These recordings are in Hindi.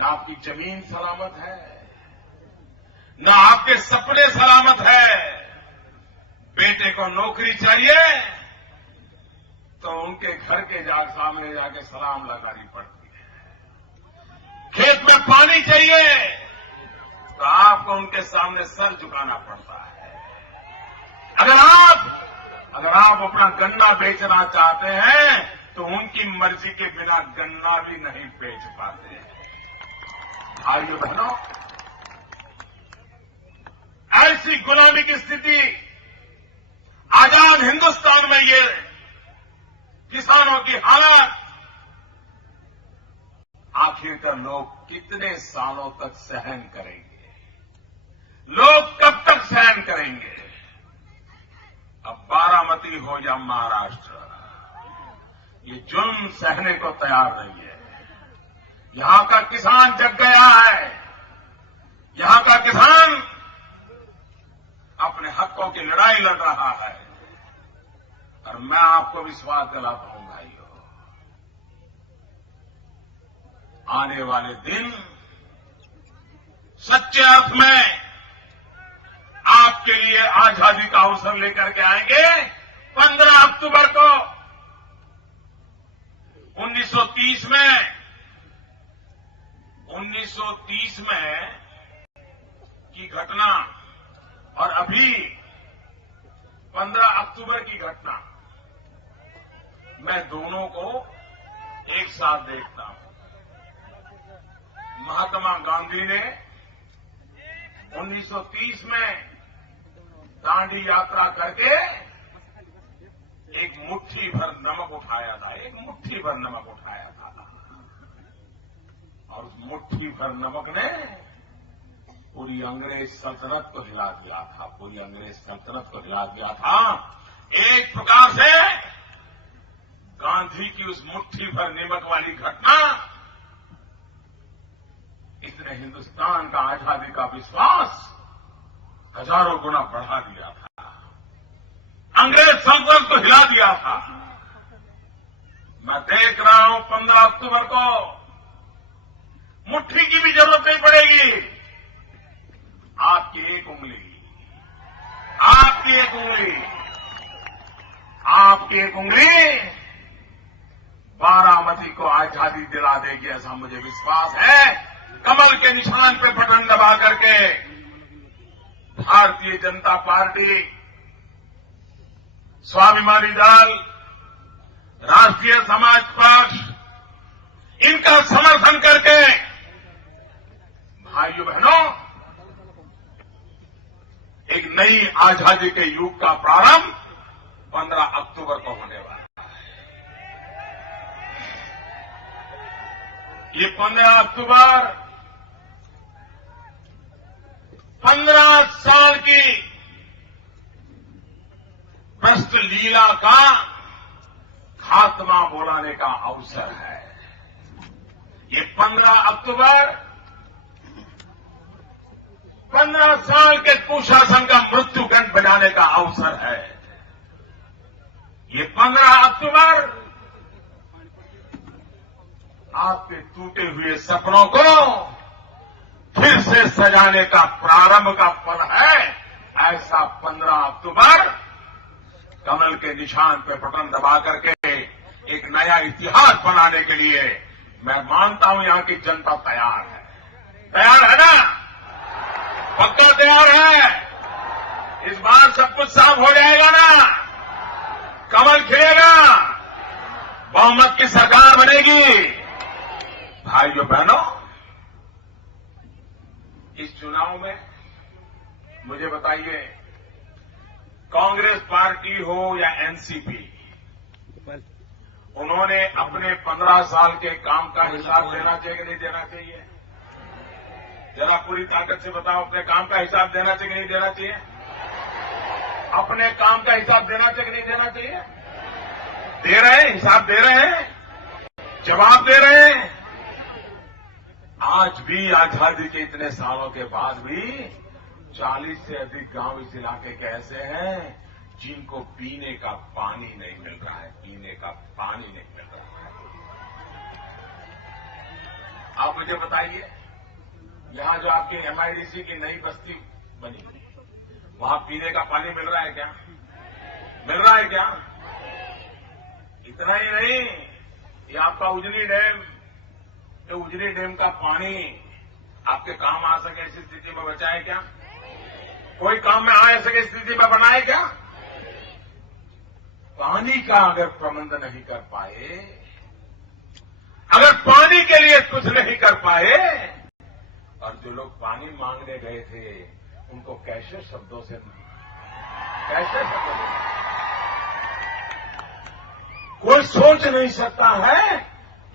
न आपकी जमीन सलामत है, न आपके सपने सलामत है। बेटे को नौकरी चाहिए तो उनके घर के सामने जाके सलाम लगानी पड़ती है। खेत में पानी चाहिए तो आपको उनके सामने सर झुकाना पड़ता है। अगर आप अपना गन्ना बेचना चाहते हैं तो उनकी मर्जी के बिना गन्ना भी नहीं बेच पाते। भाइयों बहनों, ऐसी गुलामी की स्थिति आजाद हिंदुस्तान में ये किसानों की हालत, आखिरकार लोग कितने सालों तक सहन करेंगे? लोग कब तक सहन करेंगे? अब बारामती हो या महाराष्ट्र, ये जुल्म सहने को तैयार नहीं है। यहां का किसान जग गया है। यहां का किसान अपने हकों की लड़ाई लड़ रहा है। और मैं आपको विश्वास दिलाता हूं भाइयों, आने वाले दिन सच्चे अर्थ में आपके लिए आजादी का अवसर लेकर के आएंगे। 15 अक्टूबर को 1930 में की घटना और अभी 15 अक्टूबर की घटना, मैं दोनों को एक साथ देखता हूं। महात्मा गांधी ने 1930 में दांडी यात्रा करके एक मुट्ठी भर नमक उठाया था। एक मुट्ठी भर नमक उठाया था और उस मुट्ठी भर नमक ने पूरी अंग्रेज सल्तनत को हिला दिया था। पूरी अंग्रेज सल्तनत को हिला दिया था। एक प्रकार से गांधी की उस मुट्ठी भर नमक वाली घटना इसने हिंदुस्तान का आजादी का विश्वास हजारों गुना बढ़ा दिया था। अंग्रेज सल्तनत को हिला दिया था। मैं देख रहा हूं 15 अक्टूबर को मुट्ठी की भी जरूरत नहीं पड़ेगी। आपकी एक उंगली, आपकी एक उंगली, आपकी एक उंगली बारामती को आजादी दिला देगी, ऐसा मुझे विश्वास है। कमल के निशान पे बटन दबा करके भारतीय जनता पार्टी, स्वाभिमानी दल, राष्ट्रीय समाज पार्टी, इनका समर्थन करके भाइयों बहनों एक नई आजादी के युग का प्रारंभ 15 अक्टूबर को होने वाला है। ये 15 अक्टूबर 15 साल की भ्रष्ट लीला का खात्मा बोलाने का अवसर है। ये 15 अक्टूबर 15 साल के कुशासन का मृत्युदंड बनाने का अवसर है। ये 15 अक्टूबर आपके टूटे हुए सपनों को फिर से सजाने का प्रारंभ का पल है। ऐसा 15 अक्टूबर कमल के निशान पे बटन दबा करके एक नया इतिहास बनाने के लिए मैं मानता हूं यहां की जनता तैयार है। तैयार है ना? पक्का तैयार है? इस बार सब कुछ साफ हो जाएगा ना? कमल खिलेगा, बहुमत की सरकार बनेगी। भाइयों बहनों, इस चुनाव में मुझे बताइए, कांग्रेस पार्टी हो या एनसीपी, उन्होंने अपने 15 साल के काम का हिसाब देना चाहिए कि नहीं देना चाहिए? जरा पूरी ताकत से बताओ, अपने काम का हिसाब देना चाहिए कि नहीं देना चाहिए? अपने काम का हिसाब देना चाहिए कि नहीं देना चाहिए? दे रहे हैं, हिसाब दे रहे हैं, जवाब दे रहे हैं। आज भी आजादी के इतने सालों के बाद भी 40 से अधिक गांव इस इलाके के ऐसे हैं जिनको पीने का पानी नहीं मिल रहा है। पीने का पानी नहीं मिल रहा है। आप मुझे बताइए, यहां जो आपकी एमआईडीसी की नई बस्ती बनी, वहां पीने का पानी मिल रहा है क्या? मिल रहा है क्या? इतना ही नहीं, ये आपका उजनी डैम, ये उजनी डैम का पानी आपके काम आ सके ऐसी स्थिति में बचा है क्या? कोई काम में आ सके स्थिति में बना है क्या? पानी का अगर प्रबंध नहीं कर पाए, अगर पानी के लिए कुछ नहीं कर पाए, और जो लोग पानी मांगने गए थे उनको कैसे शब्दों से कोई सोच नहीं सकता है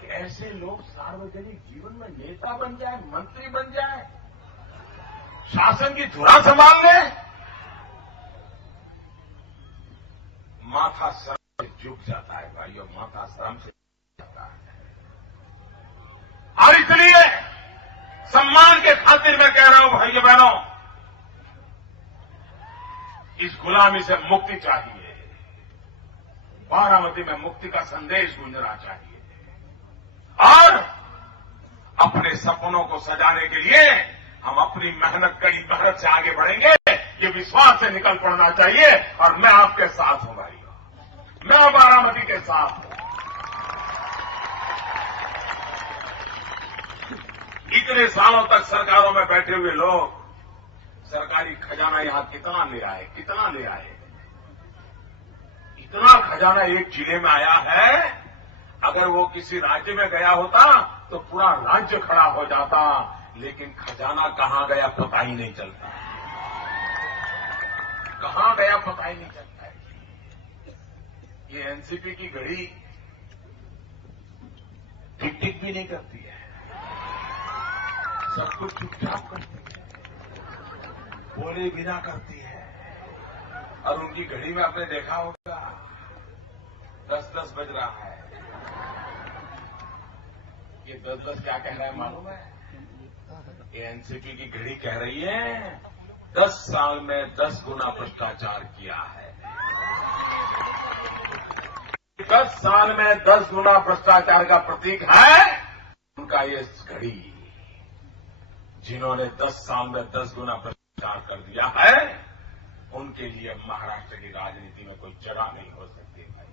कि ऐसे लोग सार्वजनिक जीवन में नेता बन जाए, मंत्री बन जाए, शासन की धुरा संभाल ले। माथा शर्म से झुक जाता है भाइयों, माथा शर्म से झुक जाता है। और इसलिए सम्मान के खातिर मैं कह रहा हूं भाइयों बहनों, इस गुलामी से मुक्ति चाहिए। बारामती में मुक्ति का संदेश गूंजना चाहिए और अपने सपनों को सजाने के लिए हम अपनी मेहनत, कड़ी मेहनत से आगे बढ़ेंगे, ये विश्वास से निकल पड़ना चाहिए। और मैं आपके साथ हूं भाइयों, मैं बारामती के साथ हूं। इतने सालों तक सरकारों में बैठे हुए लोग सरकारी खजाना यहां कितना ले आए, कितना ले आए? इतना खजाना एक जिले में आया है, अगर वो किसी राज्य में गया होता तो पूरा राज्य खड़ा हो जाता, लेकिन खजाना कहां गया पता ही नहीं चलता। कहां गया पता ही नहीं चलता है। ये एनसीपी की घड़ी टिक टिक भी नहीं करती है, सब कुछ चुपचाप करती है, बोले बिना करती है। और उनकी घड़ी में आपने देखा होगा 10-10 बज रहा है। ये 10-10 क्या कह रहा है मालूम है? ये एनसीपी की घड़ी कह रही है 10 साल में 10 गुना भ्रष्टाचार किया है। 10 साल में 10 गुना भ्रष्टाचार का प्रतीक है उनका ये घड़ी। जिन्होंने 10 साल में 10 गुना भ्रष्टाचार कर दिया है, उनके लिए महाराष्ट्र की राजनीति में कोई जगह नहीं हो सकती भाई,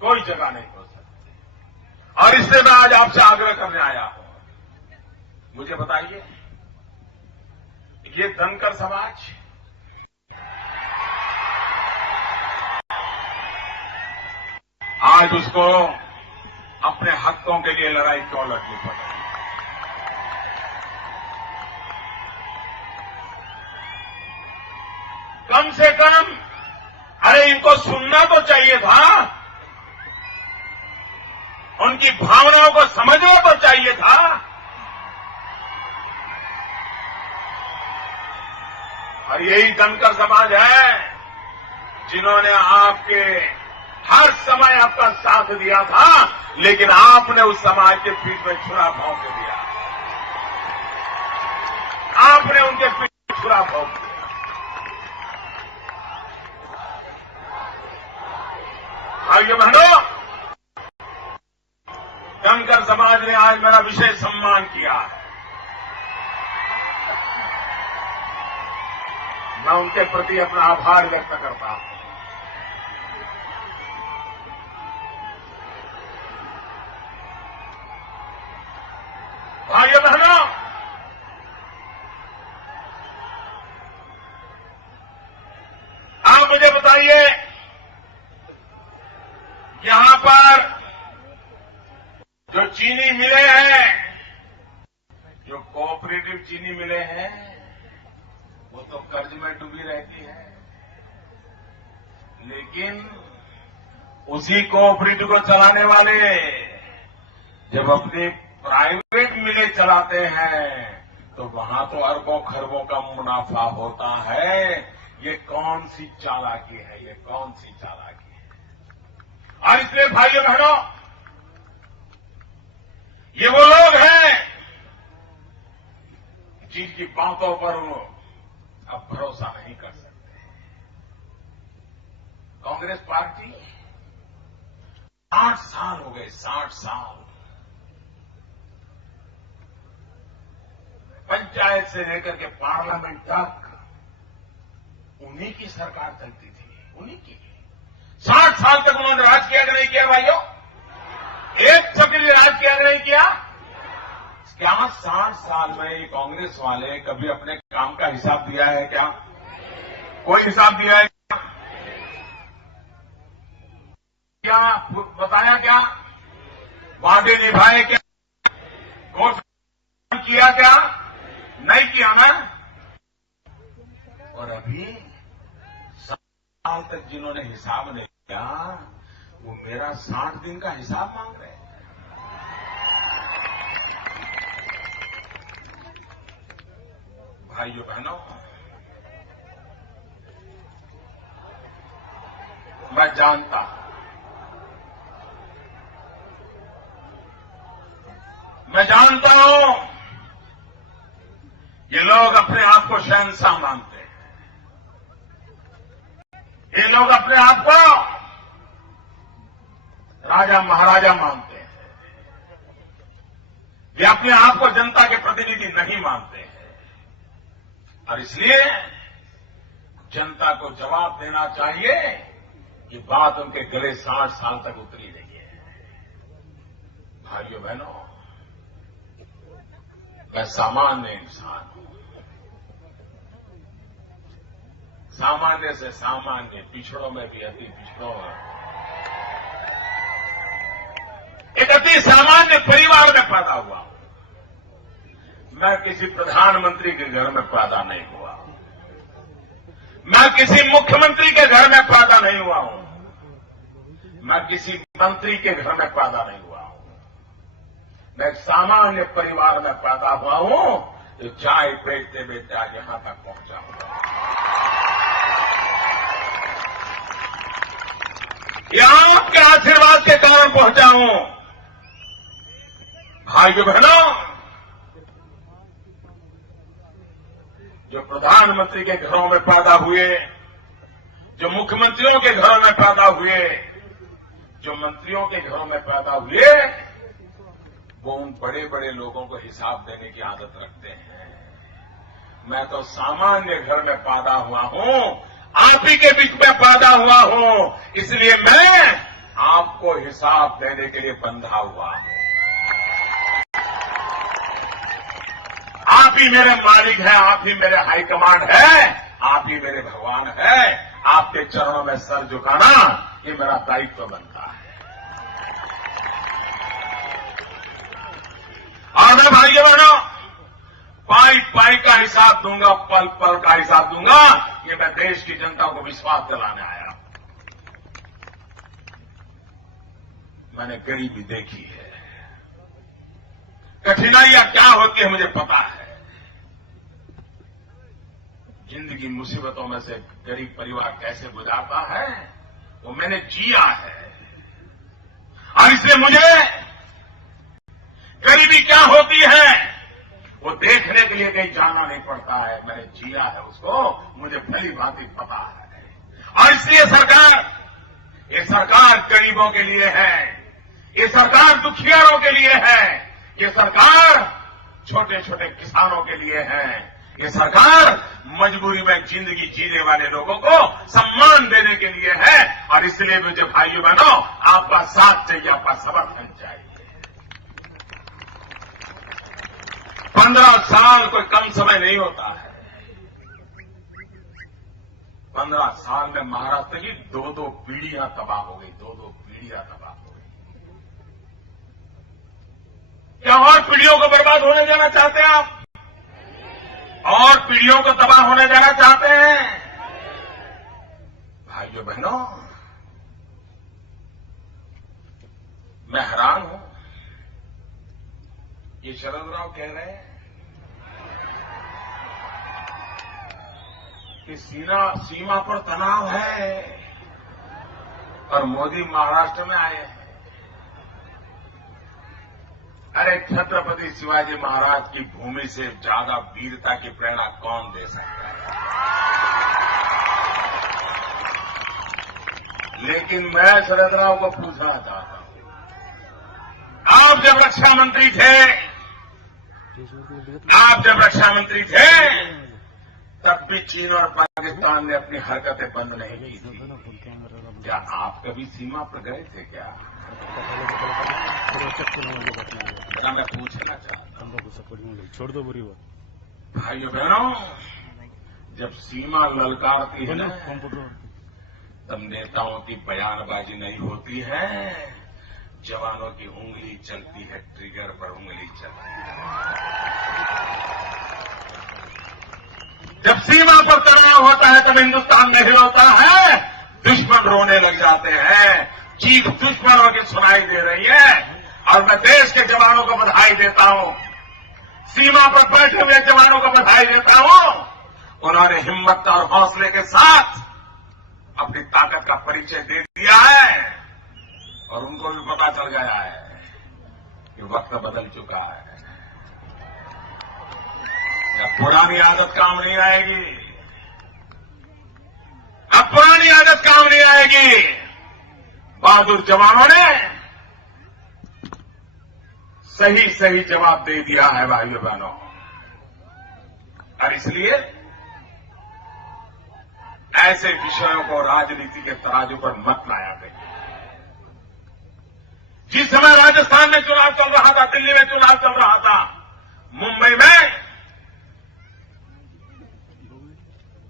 कोई जगह नहीं हो सकती। और इसलिए मैं आज आपसे आग्रह करने आया हूं, मुझे बताइए, ये धनकर समाज आज उसको अपने हकों के लिए लड़ाई क्यों लड़नी पड़ रही? कम से कम अरे इनको सुनना तो चाहिए था, उनकी भावनाओं को समझना तो चाहिए था। और यही धनकर समाज है जिन्होंने आपके हर समय आपका साथ दिया था, लेकिन आपने उस समाज के पीठ में छुरा भौंक दिया। आपने उनके पीठ में छुरा भौंक दिया। भाइयों बहनों, धनकर समाज ने आज मेरा विशेष सम्मान किया है। मैं उनके प्रति अपना आभार व्यक्त करता हूं। भाइयों बहनों, आप मुझे बताइए, यहां पर जो चीनी मिले हैं, जो कोऑपरेटिव चीनी मिले हैं, वो तो कर्ज में डूबी रहती है, लेकिन उसी कोऑपरेटिव को चलाने वाले जब अपने प्राइवेट मिलें चलाते हैं तो वहां तो अरबों खरबों का मुनाफा होता है। ये कौन सी चालाकी है, ये कौन सी चालाकी है? और इसलिए भाइयों बहनों, ये वो लोग हैं जिनकी बातों पर अब भरोसा नहीं कर सकते। कांग्रेस पार्टी 60 साल हो गए, 60 साल पंचायत से लेकर के पार्लियामेंट तक उन्हीं की सरकार चलती थी, उन्हीं की। 60 साल तक उन्होंने राज किया कि नहीं किया भाइयों? एक चक्री राज किया कि नहीं किया? क्या 60 साल में ये कांग्रेस वाले कभी अपने काम का हिसाब दिया है क्या? कोई हिसाब दिया है क्या? बताया क्या? वादे निभाए क्या? घोषणा किया क्या? नहीं किया ना। और अभी 60 साल तक जिन्होंने हिसाब नहीं किया वो मेरा 60 दिन का हिसाब मांग रहे हैं। भाइयों बहनों, मैं जानता हूं ये लोग अपने आप को शहंशाह मानते हैं, ये लोग अपने आप को राजा महाराजा मानते हैं, ये अपने आप को जनता के प्रतिनिधि नहीं मानते हैं। और इसलिए जनता को जवाब देना चाहिए। ये बात उनके गले 60 साल तक उतरी नहीं है। भाइयों बहनों, मैं सामान्य इंसान हूं, सामान्य से सामान्य, पिछड़ों में भी अति पिछड़ों में, एक अति सामान्य परिवार में पैदा हुआ हूं। मैं किसी प्रधानमंत्री के घर में पैदा नहीं हुआ हूं, मैं किसी मुख्यमंत्री के घर में पैदा नहीं हुआ हूं, मैं किसी मंत्री के घर में पैदा नहीं हुआ हूं। मैं एक सामान्य परिवार में पैदा हुआ हूं, जो चाय बेचते बेचते आज यहां तक पहुंचा हूं। ये आपके आशीर्वाद के कारण पहुंचा हूं। भाइयों बहनों, जो प्रधानमंत्री के घरों में पैदा हुए, जो मुख्यमंत्रियों के घरों में पैदा हुए, जो मंत्रियों के घरों में पैदा हुए, वो उन बड़े बड़े लोगों को हिसाब देने की आदत रखते हैं। मैं तो सामान्य घर में पैदा हुआ हूं, आप ही के बीच में पैदा हुआ हूं, इसलिए मैं आपको हिसाब देने के लिए बंधा हुआ हूं। आप ही मेरे मालिक हैं, आप ही मेरे हाईकमांड है, आप ही मेरे भगवान है। आपके चरणों में सर झुकाना ये मेरा दायित्व बनता है। और मैं भाइयों बहनों, पाई पाई का हिसाब दूंगा, पल पल का हिसाब दूंगा। ये मैं देश की जनता को विश्वास दिलाने आया। मैंने गरीबी देखी है, कठिनाइयां क्या होती है मुझे पता है। जिंदगी मुसीबतों में से गरीब परिवार कैसे गुजारता है वो मैंने जिया है। और इसलिए मुझे गरीबी क्या होती है वो देखने के लिए कहीं जाना नहीं पड़ता है। मैंने जिया है उसको, मुझे भली भांति पता है। और इसलिए ये सरकार गरीबों के लिए है, ये सरकार दुखियारों के लिए है, ये सरकार छोटे छोटे किसानों के लिए है, ये सरकार मजबूरी में जिंदगी जीने वाले लोगों को सम्मान देने के लिए है। और इसलिए मुझे भाइयों बहनों आपका साथ चाहिए, आपका समर्थन चाहिए। 15 साल कोई कम समय नहीं होता है। 15 साल में महाराष्ट्र की 2-2 पीढ़ियां तबाह हो गई, 2-2 पीढ़ियां तबाह हो गई। क्या और पीढ़ियों को बर्बाद होने देना चाहते हैं आप? और पीढ़ियों को तबाह होने देना चाहते हैं? भाइयों बहनों, मैं हैरान हूं। ये शरद राव कह रहे हैं कि सीमा पर तनाव है और मोदी महाराष्ट्र में आए हैं। अरे छत्रपति शिवाजी महाराज की भूमि से ज्यादा वीरता की प्रेरणा कौन दे सकता है? लेकिन मैं शरद राव को पूछना चाहता हूं, आप जब रक्षा मंत्री थे आप जब रक्षा मंत्री थे तब भी चीन और पाकिस्तान ने अपनी हरकतें बंद नहीं की थी। क्या आप कभी सीमा पर गए थे क्या? मैं पूछना चाहता हूं, छोड़ दो बुरी बात। भाइयों बहनों, जब सीमा ललकारती है ना, तब नेताओं की बयानबाजी नहीं होती है, जवानों की उंगली चलती है, ट्रिगर पर उंगली चलती है। जब सीमा पर तनाव होता है तब हिंदुस्तान में हिलता है, दुश्मन रोने लग जाते हैं, चीख दुश्मनों की सुनाई दे रही है। और मैं देश के जवानों को बधाई देता हूं, सीमा पर बैठे हुए जवानों को बधाई देता हूं। उन्होंने हिम्मत और हौसले के साथ अपनी ताकत का परिचय दे दिया है और उनको भी पता चल गया है कि वक्त बदल चुका है। अब पुरानी आदत काम नहीं आएगी, अब पुरानी आदत काम नहीं आएगी। बहादुर जवानों ने सही सही जवाब दे दिया है भाइयों बहनों, और इसलिए ऐसे विषयों को राजनीति के तराजू पर मत लाया करिए। जिस समय राजस्थान में चुनाव चल रहा था, दिल्ली में चुनाव चल रहा था, मुंबई में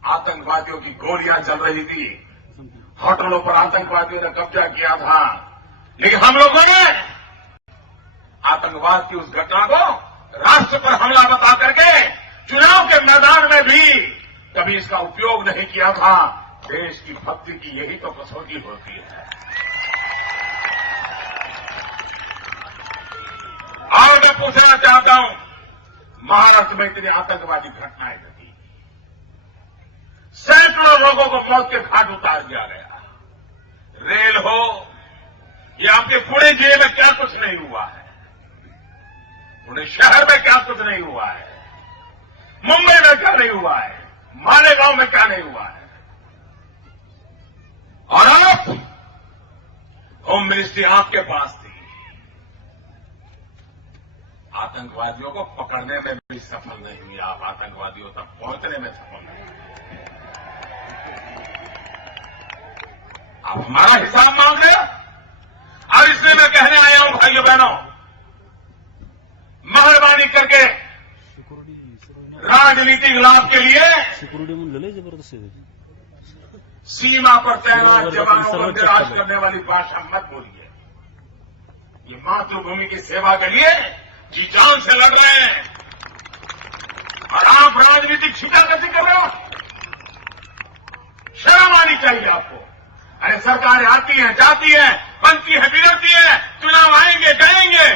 आतंकवादियों की गोलियां चल रही थी, होटलों पर आतंकवादियों ने कब्जा किया था, लेकिन हम लोगों ने आतंकवाद की उस घटना को राष्ट्र पर हमला बता करके चुनाव के मैदान में भी कभी इसका उपयोग नहीं किया था। देश की भक्ति की यही तो कसौटी होती है। और मैं पूछना चाहता हूं, महाराष्ट्र में इतनी आतंकवादी घटनाएं घटी, सैकड़ों लोगों को मौत के घाट उतार दिया गया। रेल हो या आपके पुणे जिले में क्या कुछ नहीं हुआ है, पुणे शहर में क्या कुछ नहीं हुआ है, मुंबई में क्या नहीं हुआ है, मालेगांव में क्या नहीं हुआ है। और आप होम मिनिस्ट्री आपके पास थी, आतंकवादियों को पकड़ने में भी सफल नहीं हुई, आप आतंकवादियों तक पहुंचने में सफल नहीं हुई। आप हमारा हिसाब मांग रहे हो, और इसलिए मैं कहने आया हूं भाइयों बहनों, मेहरबानी करके राजनीतिक लाभ के लिए सीमा पर तैनात जवानों को निराश करने वाली भाषा मत बोलिए। ये मातृभूमि की सेवा के लिए जी जान से लड़ रहे हैं, और आप राजनीतिक छींटाकशी कर रहे हो। शर्म आनी चाहिए आपको। अरे सरकारें आती हैं, जाती हैं, बनती है, बिगड़ती है, चुनाव आएंगे, जाएंगे,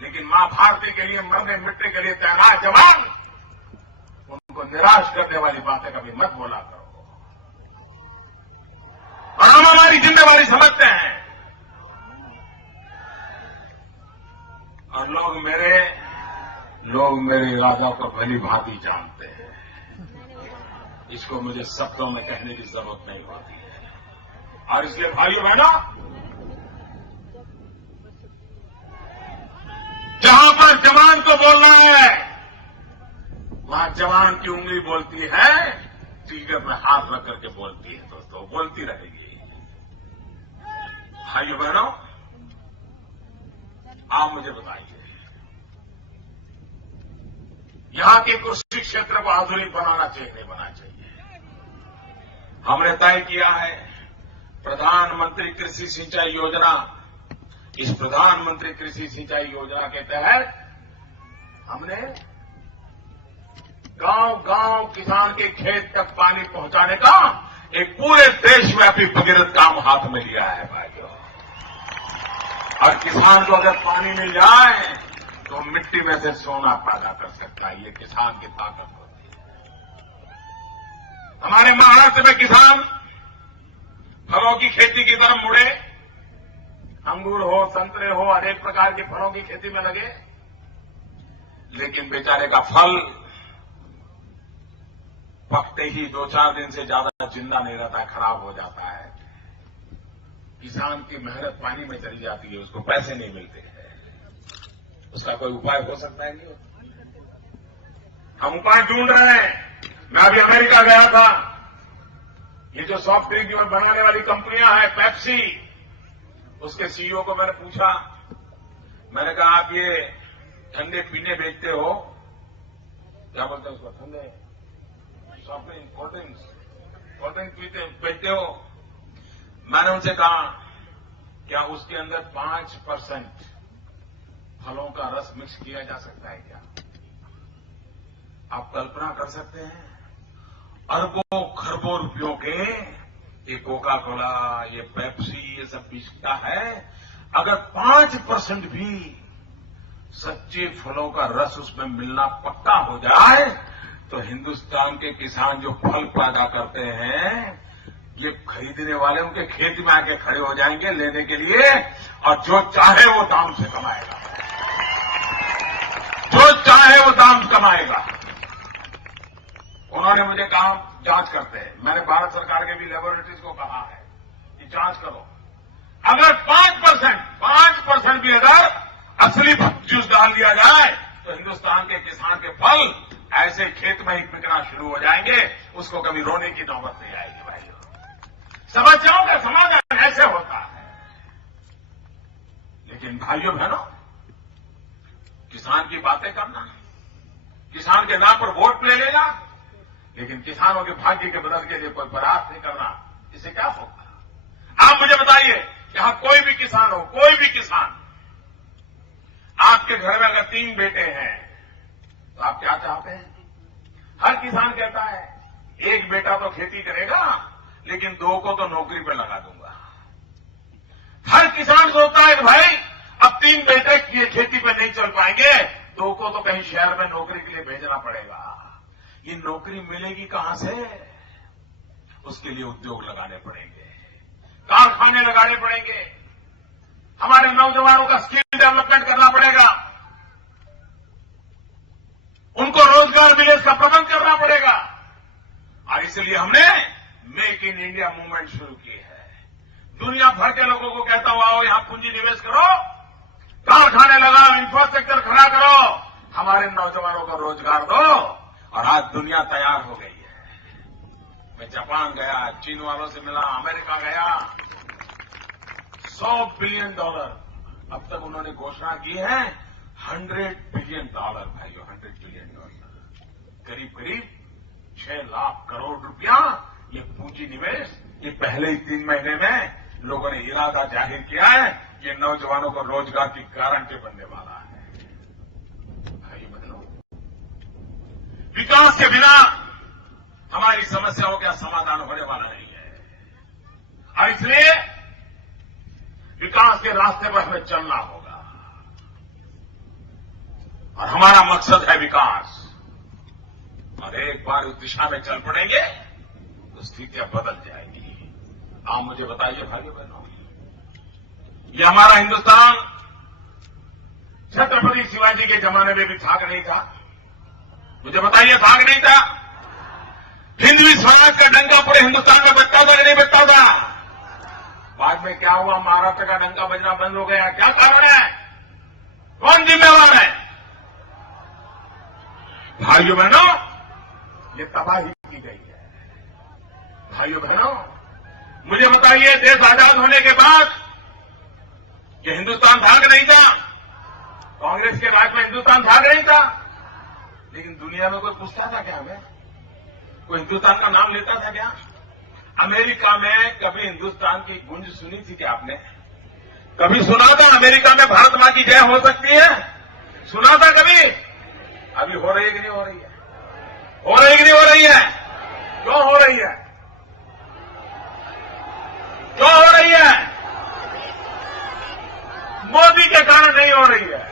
लेकिन मां भारती के लिए मरने मिटने के लिए तैनात जवान, उनको निराश करने वाली बातें कभी मत बोला करो। और हम हमारी जिम्मेवारी समझते हैं, और लोग मेरे इरादा को भली भांति जानते हैं। इसको मुझे शब्दों में कहने की जरूरत नहीं होती है। और इसलिए भाइयों बहनों, जहां पर जवान को बोलना है वहां जवान की उंगली बोलती है, ट्रिगर में हाथ रख करके बोलती है। दोस्तों, बोलती रहेगी। भाइयों बहनों, आप मुझे बताइए, यहां के कृषि क्षेत्र को आधुनिक बनाना चाहिए, नहीं बनाना चाहिए? हमने तय किया है प्रधानमंत्री कृषि सिंचाई योजना। इस प्रधानमंत्री कृषि सिंचाई योजना के तहत हमने गांव-गांव किसान के खेत तक पानी पहुंचाने का एक पूरे देशव्यापी भगीरथ काम हाथ में लिया है भाइयों। और किसान को अगर पानी मिल जाए तो मिट्टी में से सोना पैदा कर सकता है। ये किसान की ताकत होती है। हमारे महाराष्ट्र में किसान फलों की खेती की तरफ मुड़े, अंगूर हो, संतरे हो, अनेक प्रकार के फलों की खेती में लगे, लेकिन बेचारे का फल पकते ही 2-4 दिन से ज्यादा जिंदा नहीं रहता, खराब हो जाता है। किसान की मेहनत पानी में चली जाती है, उसको पैसे नहीं मिलते हैं। उसका कोई उपाय हो सकता है? नहीं होता। हम उपाय ढूंढ रहे हैं। मैं अभी अमेरिका गया था। ये जो सॉफ्ट ड्रिंक बनाने वाली कंपनियां हैं, पेप्सी, उसके सीईओ को मैंने पूछा, मैंने कहा आप ये ठंडे पीने बेचते हो, क्या बोलते हैं उसको, ठंडे सॉफ्ट ड्रिंक, कोल्ड ड्रिंक बेचते हो? मैंने उनसे कहा क्या उसके अंदर 5% फलों का रस मिक्स किया जा सकता है क्या? आप कल्पना कर सकते हैं, अरबों खरबों रुपयों के ये कोका कोला, ये पेप्सी, ये सब बिकता है। अगर 5% भी सच्चे फलों का रस उसमें मिलना पक्का हो जाए तो हिंदुस्तान के किसान जो फल पैदा करते हैं, ये खरीदने वाले उनके खेत में आके खड़े हो जाएंगे लेने के लिए, और जो चाहे वो दाम से कमाएगा, जो चाहे वो दाम कमाएगा। उन्होंने मुझे कहा जांच करते हैं। मैंने भारत सरकार के भी लेबोरेटरीज को कहा है कि जांच करो। अगर 5% भी अगर असली जूस डाल दिया जाए तो हिंदुस्तान के किसान के फल ऐसे खेत में ही बिकना शुरू हो जाएंगे, उसको कभी रोने की नौबत नहीं आएगी। भाइयों, समस्याओं का समाधान ऐसे होता है। लेकिन भाइयों बहनों, किसान की बातें करना, किसान के नाम पर वोट ले लेना, लेकिन किसानों के भाग्य के बदल के लिए कोई प्रयास नहीं करना, इससे क्या होगा? आप मुझे बताइए, यहां कोई भी किसान हो, कोई भी किसान, आपके घर में अगर 3 बेटे हैं तो आप क्या चाहते हैं? हर किसान कहता है एक बेटा तो खेती करेगा, लेकिन 2 को तो नौकरी पर लगा दूंगा। हर किसान सोचता है कि भाई अब 3 बेटे ये खेती पर नहीं चल पाएंगे, 2 को तो कहीं शहर में नौकरी के लिए भेजना पड़ेगा। ये नौकरी मिलेगी कहां से? उसके लिए उद्योग लगाने पड़ेंगे, कारखाने लगाने पड़ेंगे, हमारे नौजवानों का स्किल डेवलपमेंट करना पड़ेगा, उनको रोजगार मिले इसका प्रबंध करना पड़ेगा। और इसलिए हमने मेक इन इंडिया मूवमेंट शुरू की है। दुनिया भर के लोगों को कहता हूं, आओ यहां पूंजी निवेश करो, कारखाने लगाओ, इंफ्रास्ट्रक्चर खड़ा करो, हमारे नौजवानों को रोजगार दो। और आज दुनिया तैयार हो गई है। मैं जापान गया, चीन वालों से मिला, अमेरिका गया। $100 बिलियन अब तक उन्होंने घोषणा की है। $100 बिलियन भाइयों, $100 बिलियन, करीब 6 लाख करोड़ रुपया ये पूंजी निवेश, ये पहले ही 3 महीने में लोगों ने इरादा जाहिर किया है। ये नौजवानों को रोजगार की गारंटी बनने वाला है। भाइयों बहनों, विकास के बिना हमारी समस्याओं का समाधान होने वाला नहीं है, और इसलिए विकास के रास्ते पर हमें चलना होगा। और हमारा मकसद है विकास, और एक बार उस दिशा में चल पड़ेंगे तो स्थितियां बदल जाएगी। आप मुझे बताइए भाइयों बहनों, ये हमारा हिंदुस्तान छत्रपति शिवाजी के जमाने में भी था कि नहीं था? मुझे बताइए, था कि नहीं था? हिंदवी स्वराज का डंका पूरे हिंदुस्तान में बजता था कि नहीं बजता था? बाद में क्या हुआ? महाराष्ट्र का डंका बजना बंद हो गया। क्या कारण है? कौन जिम्मेवार है? भाइयों बहनों, ये तबाही की गई है। भाइयों बहनों, मुझे बताइए, देश आजाद होने के बाद ये हिंदुस्तान था कि नहीं था? कांग्रेस के राज में हिंदुस्तान था कि नहीं था? लेकिन दुनिया में कोई पूछता था क्या हमें? कोई हिंदुस्तान का नाम लेता था क्या? अमेरिका में कभी हिंदुस्तान की गूंज सुनी थी क्या आपने? कभी सुना था अमेरिका में भारत मां की जय हो सकती है? सुना था कभी? अभी हो रही है कि नहीं हो रही है? हो रही है कि नहीं हो रही है? क्यों हो रही है? क्यों हो रही है? मोदी के कारण नहीं हो रही है।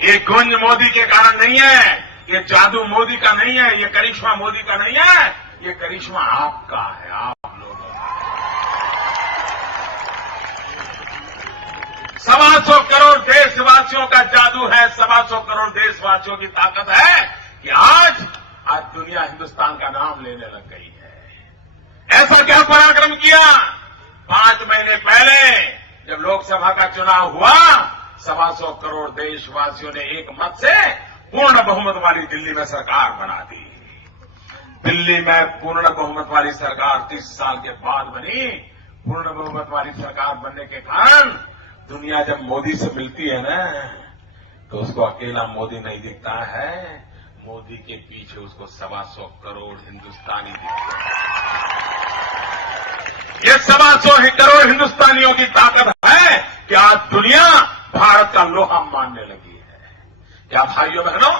ये गूंज मोदी के कारण नहीं है, ये जादू मोदी का नहीं है, ये करिश्मा मोदी का नहीं है, ये करिश्मा आपका है, आप लोगों का। 125 करोड़ देशवासियों का जादू है, 125 करोड़ देशवासियों की ताकत है कि आज दुनिया हिंदुस्तान का नाम लेने लग गई है। ऐसा क्या पराक्रम किया? 5 महीने पहले जब लोकसभा का चुनाव हुआ 125 करोड़ देशवासियों ने एक मत से पूर्ण बहुमत वाली दिल्ली में सरकार बना दी। दिल्ली में पूर्ण बहुमत वाली सरकार 30 साल के बाद बनी। पूर्ण बहुमत वाली सरकार बनने के कारण दुनिया जब मोदी से मिलती है ना, तो उसको अकेला मोदी नहीं दिखता है, मोदी के पीछे उसको 125 करोड़ हिंदुस्तानी दिखते हैं। ये 125 करोड़ हिंदुस्तानियों की ताकत है कि आज दुनिया भारत का लोहा मानने लगी है। क्या भाइयों बहनों,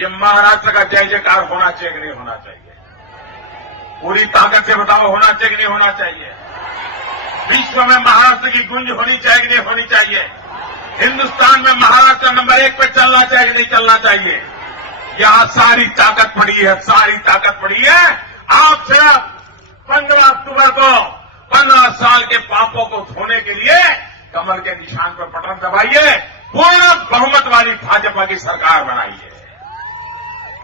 ये महाराष्ट्र का जय जयकार होना चाहिए कि नहीं होना चाहिए? पूरी ताकत से बताओ, होना चाहिए कि नहीं होना चाहिए? विश्व में महाराष्ट्र की गूंज होनी चाहिए कि नहीं होनी चाहिए? हिंदुस्तान में महाराष्ट्र नंबर 1 पे चलना चाहिए कि नहीं चलना चाहिए? यहां सारी ताकत पड़ी है, सारी ताकत पड़ी है। आप सिर्फ 15 अक्टूबर को 15 साल के पापों को धोने के लिए कमल के निशान पर बटन दबाइए, पूर्ण बहुमत वाली भाजपा की सरकार बनाइए,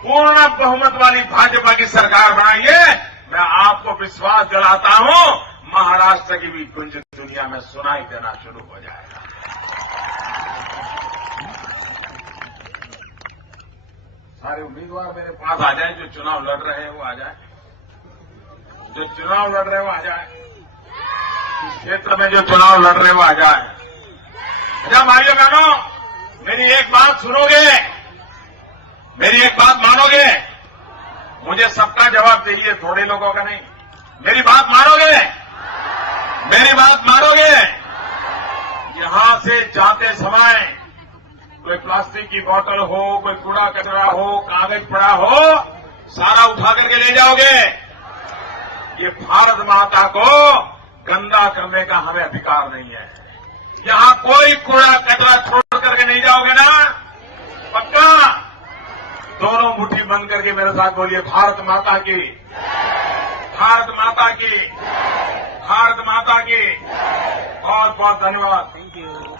पूर्ण बहुमत वाली भाजपा की सरकार बनाइए। मैं आपको विश्वास दिलाता हूं, महाराष्ट्र की भी गुंज दुनिया में सुनाई देना शुरू हो जाएगा। सारे उम्मीदवार मेरे पास आ जाएं, जो चुनाव लड़ रहे हैं वो आ जाए, जो चुनाव लड़ रहे हैं वो आ जाए, इस क्षेत्र में जो चुनाव लड़ रहे हैं वो आ जाए। अच्छा भाइयों बहनों, मेरी एक बात सुनोगे, मेरी एक बात मानोगे? मुझे सबका जवाब दीजिए, थोड़े लोगों का नहीं। मेरी बात मानोगे? मेरी बात मानोगे? यहां से जाते समय कोई प्लास्टिक की बोतल हो, कोई कूड़ा कचरा हो, कागज पड़ा हो, सारा उठा करके ले जाओगे। ये भारत माता को गंदा करने का हमें अधिकार नहीं है। यहां कोई कूड़ा कचरा छोड़ करके नहीं जाओगे ना? पक्का? दोनों मुट्ठी बंद करके मेरे साथ बोलिए, भारत माता की, भारत माता की, भारत माता की। बहुत बहुत धन्यवाद। Thank you.